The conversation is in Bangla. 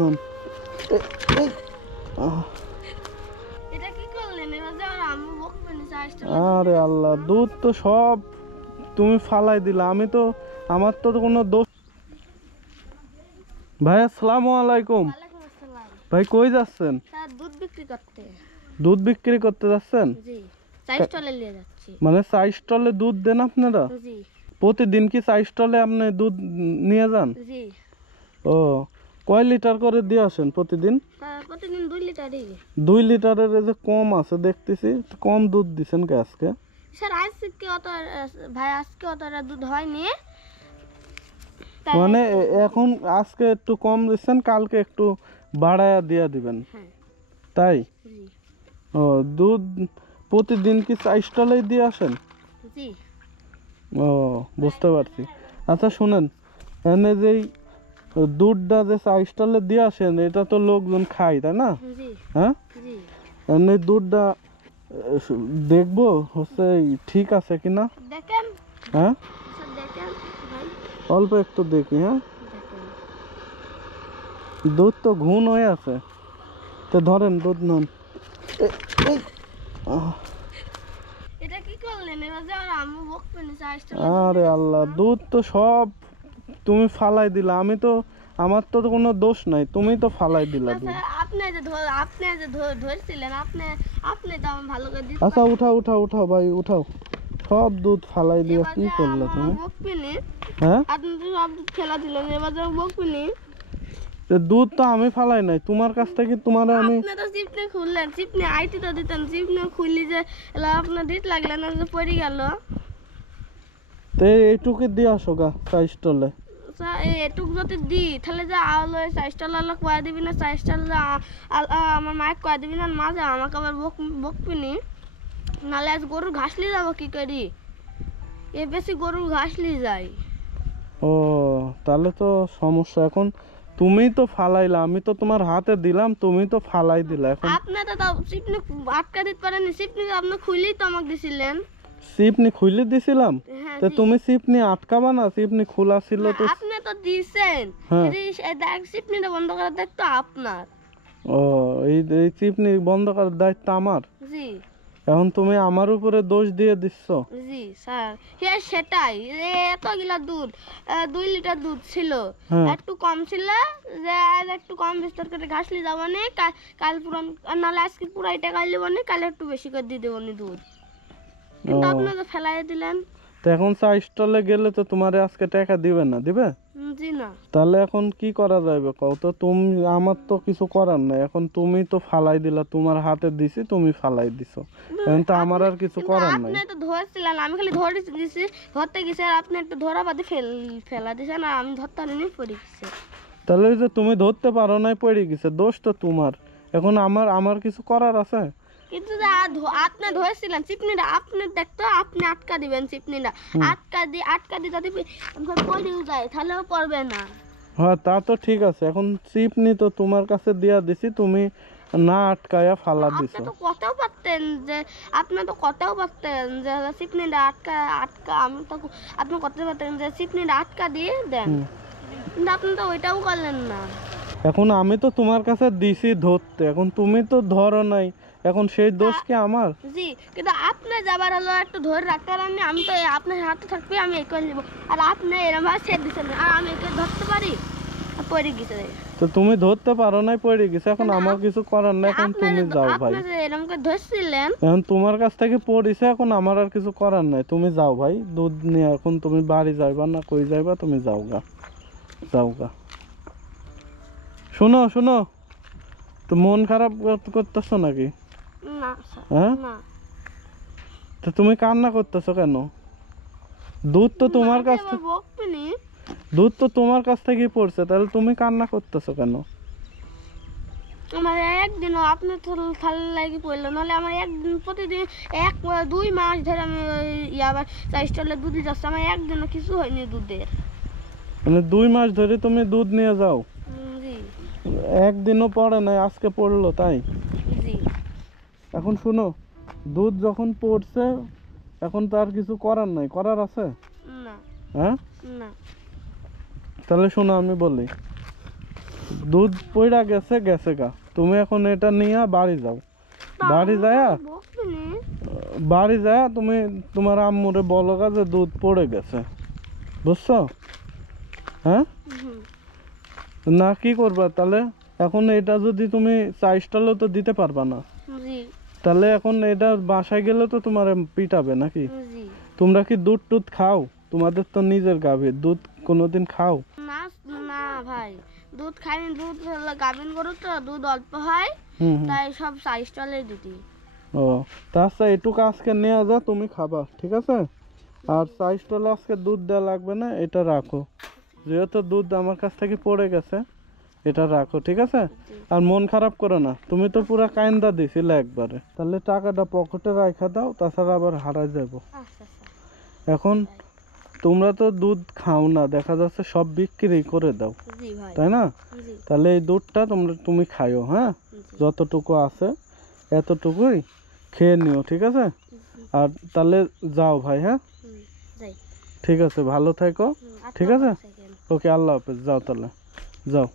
নন আরে আল্লাহ, দুধ তো সব তুমি ফালাই দিলা। আমি তো, আমার তো কোনো দোষ। ভাই আসসালামু আলাইকুম। ভাই কই যাচ্ছেন? দুধ বিক্রি করতে। দুধ বিক্রি করতে যাচ্ছেন? জি, চাই স্টলে নিয়ে যাচ্ছি। মানে চাই স্টলে দুধ দেন আপনারা? জি। প্রতিদিন কি চাই স্টলে আপনি দুধ নিয়ে যান? জি। ও, কয় লিটার করে দিয়ে আসেন প্রতিদিন? প্রতিদিন 2 লিটারই। 2 লিটারের যে কম আছে দেখতেছি, কম দুধ দিছেন কে আজকে? স্যার আজকে অত ভাই আজকে অতটা দুধ হয়নি। মানে এখন আজকে একটু কম দিচ্ছেন, কালকে একটু বাড়ায়া দিয়ে দিবেন। হ্যাঁ। তাই? জি। ও, দুধ প্রতিদিন কি চাই স্টলেই দিয়ে আসেন? জি। ও, বুঝতে পারছি। আচ্ছা শুনেন, এনে যেই দুধটা যে চাই স্টলে দিয়ে আসেন, এটা তো লোকজন খায় তাই না? জি। হ্যাঁ, জি। এনে দুধটা দেখবো হচ্ছে ঠিক আছে কিনা। দেখেন। হ্যাঁ, স্যার দেখেন ভাই। অল্প একটু দেখি। হ্যাঁ, দেখেন। দুধ তো ঘুণ হয়ে আছে। তো ধরেন দুধ নন। এটা কি করলেন? এবার যে আম্মু বকবে না চাই স্টলে। আরে আল্লাহ, দুধ তো সব তুমি ফালাই দিলা। আমি তো, আমার তো কোনো দোষ নাই, তুমি তো ফালাই দিলা দুধ। আপনি যে ধরছিলেন, আপনি তো আমার ভালো করে দিতে। আচ্ছা উঠাও ভাই, উঠাও। সব দুধ ফালাই দিয়ে কি করলে তুমি? বকবিনি। হ্যাঁ, আপনি তো সব দুধ ফেলা দিলেন, এবার যে বকবিনি। দুধ তো আমি ফালাই নাই, তোমার কাছ থেকে তোমার আমি। আপনি তো চিপনি খুললেন, চিপনি আইটি তো দিতেন, চিপনি খুললি যে এলা আপনার দিত লাগলেন না যে পড়ে গেল। তো এইটুকু দিয়ে আসো গা চাই স্টলে। এটুক যদি দি তাহলে যে আলো চাইস্টাল আলো কয়া দিবি না, চাইস্টাল আমার মায়ের কয়া দিবি না, মা যা আমাকে আবার বকবিনি। নাহলে আজ গরুর ঘাস নিয়ে যাবো কি করি? এ বেশি গরুর ঘাস নিয়ে যাই। ও, তাহলে তো সমস্যা। এখন তুমি তো ফালাইলা, আমি তো তোমার হাতে দিলাম, তুমি তো ফালাই দিলা। এখন আপনি তো তাও চিপনি আটকা দিতে পারেন, চিপনি আপনি খুললেই তো আমাকে দিছিলেন। চিপনি খুলে দিছিলাম? হ্যাঁ, তো তুমি চিপনি আটকাবা না? চিপনি খোলা ছিল তো। আপনি তো দিছেন। হ্যাঁ। দেখ চিপনিটা বন্ধ করার দায়িত্ব আপনার। ও, এই এই চিপনি বন্ধ করার দায়িত্ব আমার? জি। এখন তুমি আমার উপরে দোষ দিয়ে দিচ্ছ। জি স্যার, হ্যাঁ সেটাই। এতগুলা দুধ, 2 লিটার দুধ ছিল, হ্যাঁ। একটু কম ছিল, যে আর একটু কম বিস্তার করে ঘাস নিয়ে যাবো নি, কাল পুরান নাহলে আজকে পুরাই টাকা নিবো নি, কাল একটু বেশি করে দিয়ে দেবো নি দুধ। কিন্তু আপনি তো ফেলাই দিলেন। তো এখন চা স্টলে গেলে তো তোমারে আজকে টাকা দিবে না? দিবে? জি না। তাহলে এখন কি করা যাবে কও তো? তুমি, আমার তো কিছু করার নাই। এখন তুমি তো ফালাই দিলা, তোমার হাতে দিছি, তুমি ফালাই দিছো। এখন তো আমার আর কিছু করার নাই। আপনি তো ধরছিলেন, আমি খালি ধরে দিছি, ধরতে গেছি, আর আপনি একটু ধরা বাদে ফেলা দিয়েছেন, আর আমি ধরতে পারিনি, পড়ে গেছে। তাহলে ওই যে তুমি ধরতে পারো নাই, পড়ে গেছে, দোষ তো তোমার। এখন আমার কিছু করার আছে? কিন্তু আপনি ধরেছিলেন চিপনিটা, আপনি দেখতো, আপনি আটকা দিবেন চিপনিটা, আটকা দিয়ে যদি পড়েও যায় তাহলেও পড়বে না। হ্যাঁ, তা তো ঠিক আছে। এখন চিপনি তো তোমার কাছে দিয়া দিছি, তুমি না আটকায়া ফালা দিছো। আপনি তো কথাও পারতেন যে, চিপনিটা আটকা আমি তো, আপনি করতে পারতেন যে চিপনিটা আটকা দিয়ে দেন, কিন্তু আপনি তো ওইটাও করলেন না। এখন আমি তো তোমার কাছে দিছি ধরতে, এখন তুমি তো ধরো নাই, এখন সেই দোষ কি আমার? জি, কিন্তু আপনি যাবার হলো একটু ধরে রাখতে পারেননি, আমি তো আপনার হাতে থাকবে, আমি একে নিব, আর আপনি এরকম ভাবে ছেড়ে দিচ্ছেন, আর আমি একে ধরতে পারি, পড়ে গেছে। তো তুমি ধরতে পারো নাই, পড়ে গেছে, এখন আমার কিছু করার নাই। এখন তুমি যাও ভাই। আপনি এরকম করে ধরছিলেন, এখন তোমার কাছ থেকে পড়িছে, এখন আমার আর কিছু করার নাই। তুমি যাও ভাই, দুধ নিয়ে এখন তুমি বাড়ি যাইবা না কই যাইবা? তুমি যাও গা। শোনো, তো মন খারাপ করতেছো নাকি? না হ্যাঁ, না। তো তুমি কান্না করতেছো কেন? দুধ তো তোমার কাছ থেকে, বকবেনি। দুধ তো তোমার কাছ থেকেই পড়ছে, তাহলে তুমি কান্না করতেছো কেন? আমার একদিনও আপনি থালে লাগি পড়লো, নাহলে আমার একদিন প্রতিদিন 2 মাস ধরে আমি আবার চাই স্টলে দুধ যাচ্ছে, আমার একদিনও কিছু হয়নি দুধের। মানে 2 মাস ধরে তুমি দুধ নিয়ে যাও? জি। একদিনও পড়ে নাই, আজকে পড়লো তাই? জি। এখন শুনো, দুধ যখন পড়ছে, এখন তো আর কিছু করার নাই, করার আছে? না। হ্যাঁ, না। তাহলে শোনো আমি বলি, দুধ পইড়া গেছে গেছে গা, তুমি এখন এটা নিয়ে বাড়ি যাও। বাড়ি যায়া বকবিনি। বাড়ি যায়া তুমি তোমার আম্মুরে বলো গা যে দুধ পড়ে গেছে, বুঝছো? হ্যাঁ, হুম, না কি করবা তাহলে? এখন এটা যদি তুমি চাইস্টালেও তো দিতে পারবা না, জি তাহলে এখন এটা বাসায় গেলে তো তোমার পিটাবে নাকি? জি। তোমরা কি দুধ টুধ খাও? তোমাদের তো নিজের গাভীর দুধ কোনোদিন খাও? না না ভাই, দুধ খাইনি। দুধ হলো গাভিন গরু তো, দুধ অল্প হয়, হুম হুম। তাই সব সাইস্টলে দিতি। ও তাছাড়া এটুকু আজকে নেওয়া যা, তুমি খাবা, ঠিক আছে? আর চাইস্টলে আজকে দুধ দেওয়া লাগবে না, এটা রাখো। যেহেতু দুধ আমার কাছ থেকে পড়ে গেছে, এটা রাখো, ঠিক আছে? আর মন খারাপ করো না, তুমি তো পুরা কাইন্দা দিছিলে একবারে, তাহলে টাকাটা পকেটে রাখা দাও, তাছাড়া আবার হারাই যাবো। আচ্ছা আচ্ছা। এখন তোমরা তো দুধ খাও না, দেখা যাচ্ছে সব বিক্রি করে দাও, জি ভাই। তাই না? জি তাহলে এই দুধটা তুমি খাইও, হ্যাঁ? জি যতটুকু আছে এতটুকুই খেয়ে নিও, ঠিক আছে? আর তাহলে যাও ভাই, হ্যাঁ? যাই। ঠিক আছে, ভালো থেকো, ঠিক আছে? ওকে, আল্লাহ হাফেজ, যাও তাহলে, যাও।